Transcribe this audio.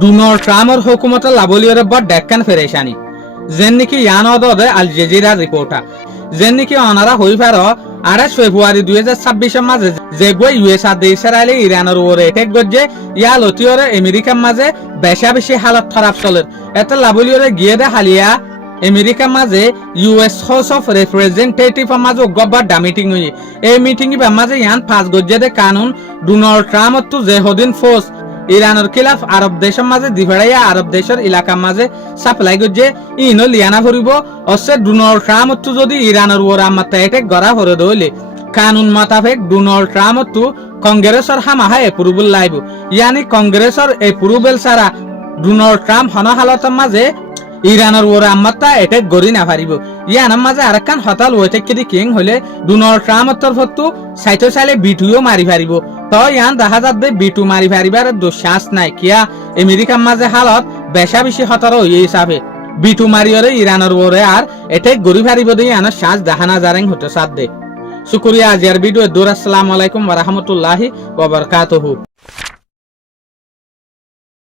Donald ট্রাম্পর হুকুমতের লাবলিয়রে বড় ডেক্কান ফেরেশানি যেন নাকি ইয়ান অদে আল জাজিরা রিপোর্টার যেন নাকি অনারা হই পার 28 ফেব্রুয়ারি 2026 মাঝে যেগুলো ইউএস আর ইসরায়েলে ইরানের উপরে এটেক গজ্জে ইয়া লতিয়রে আমেরিকার মাঝে বেশি হালত খারাপ চলে এত লাবলিয়রে গিয়ে দে হালিয়া আমেরিকার মাঝে ইউএস হাউস অফ রিপ্রেজেন্টেটিভ মাঝে গব্বার ডা মিটিং হই এই মিটিং মাঝে ইয়ান পাঁচ গজ্জে দে কানুন ডোনাল্ড ট্রাম্প তো যে হদিন ফোর্স ইরানের খিলাফ আরব দেশের মাঝে দিভাড়াইয়া আরব দেশের এলাকার মাঝে সাপ্লাই গজ্জে ইনো লিয়ানা ভরিব অসে ডোনাল্ড ট্রাম্প তো যদি ইরানের উপর আমাতা এটেক গড়া হরে দইলে কানুন মোতাবেক ডোনাল্ড ট্রাম্প তো কংগ্রেসের হামাহা এপ্রুভেল লাইব ইয়ানি কংগ্রেসের এপ্রুভেল ছাড়া ডোনাল্ড ট্রাম্প হন হালতের মাঝে ইরানের উপর আমাতা এটেক গড়ি না পারিব ইয়ানের মাঝে আরেকখান হতাল ওইটেক কেদি কিং হলে ডোনাল্ড ট্রাম্পের তরফত সাইটো চাইলে বিটুও মারি পারিব তো ইয়ান দেখা যাবে বিটু মারি পারিবার দুঃশ্বাস নাই কিয়া আমেরিকার মাঝে হালত বেশি হতার হয়ে হিসাবে বিটু মারিয়রে ইরানের উপরে আর এটেক গড়ি পারিব দিয়ে ইয়ানের শ্বাস দেখা না জারেং হতে সাথ দে শুক্রিয়া আজিয়ার ভিডিও দূর আসসালামু আলাইকুম ওয়া রাহমাতুল্লাহি ওয়া বারাকাতুহু।